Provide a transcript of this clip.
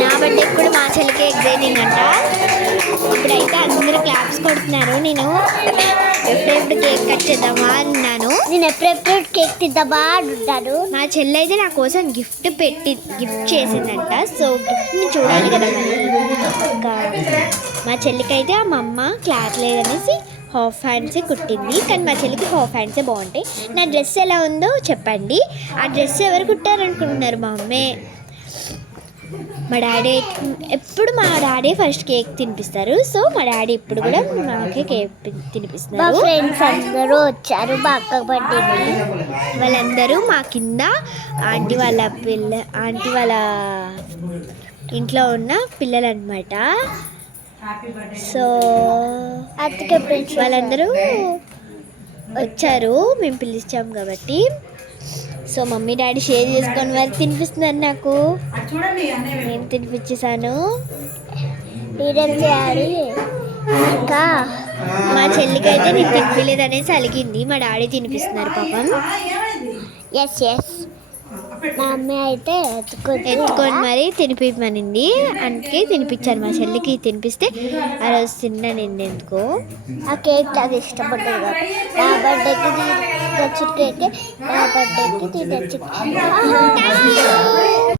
నా బర్త్డే కూడా మా చెల్లికి ఎగ్జైటింగ్ అంట. ఇప్పుడైతే అందరూ క్లాప్స్ కొడుతున్నారు. నేను ఎప్పుడెప్పుడు కేక్ కట్ చేద్దామా అన్నాను. నేను ఎప్పుడెప్పుడు కేక్ తిద్దామా అంటాను. మా చెల్లి అయితే నా కోసం గిఫ్ట్ చేసిందంట. సో గిఫ్ట్ని చూడాలి కదా మరి. ఇంకా మా చెల్లికి అయితే మా అమ్మ క్లాత్ లేదనేసి హాఫ్ హ్యాండ్సే కుట్టింది. కానీ మా చెల్లికి హాఫ్ హ్యాండ్సే బాగుంటాయి. నా డ్రెస్ ఎలా ఉందో చెప్పండి. ఆ డ్రెస్ ఎవరు కుట్టారనుకుంటున్నారు? మా అమ్మే. మా డాడీ ఎప్పుడు మా డాడీ ఫస్ట్ కేక్ తినిపిస్తారు. సో మా డాడీ ఇప్పుడు కూడా నాకే కేక్ తినిపిస్తున్నారు. ఫ్రెండ్స్ అందరూ వచ్చారు మా అక్క బర్త్డేకి. వాళ్ళందరూ మా కింద ఆంటీ వాళ్ళ ఇంట్లో ఉన్న పిల్లలు అనమాట. సో వాళ్ళందరూ వచ్చారు, మేము పిలిచాం కాబట్టి. సో మమ్మీ డాడీ షేర్ చేసుకొని వారు తినిపిస్తున్నారు నాకు. నేను తినిపించేసాను. ఇంకా మా చెల్లికి అయితే నేను తినిపించలేదు అనేసి అలిగింది. మా డాడీ తినిపిస్తున్నారు పాపం. ఎస్ మా అమ్మాయి అయితే ఎత్తుకొని మరి తినిపించమనింది. అందుకే తినిపించాను. మా చెల్లికి తినిపిస్తే ఆ రోజు తిన్నాను. ఎందుకో ఆ కేక్ అది ఇష్టపడ్డది కదా. నా బర్త్డేకి తినొచ్చు కేక్, నా బర్త్డేకి తినొచ్చు.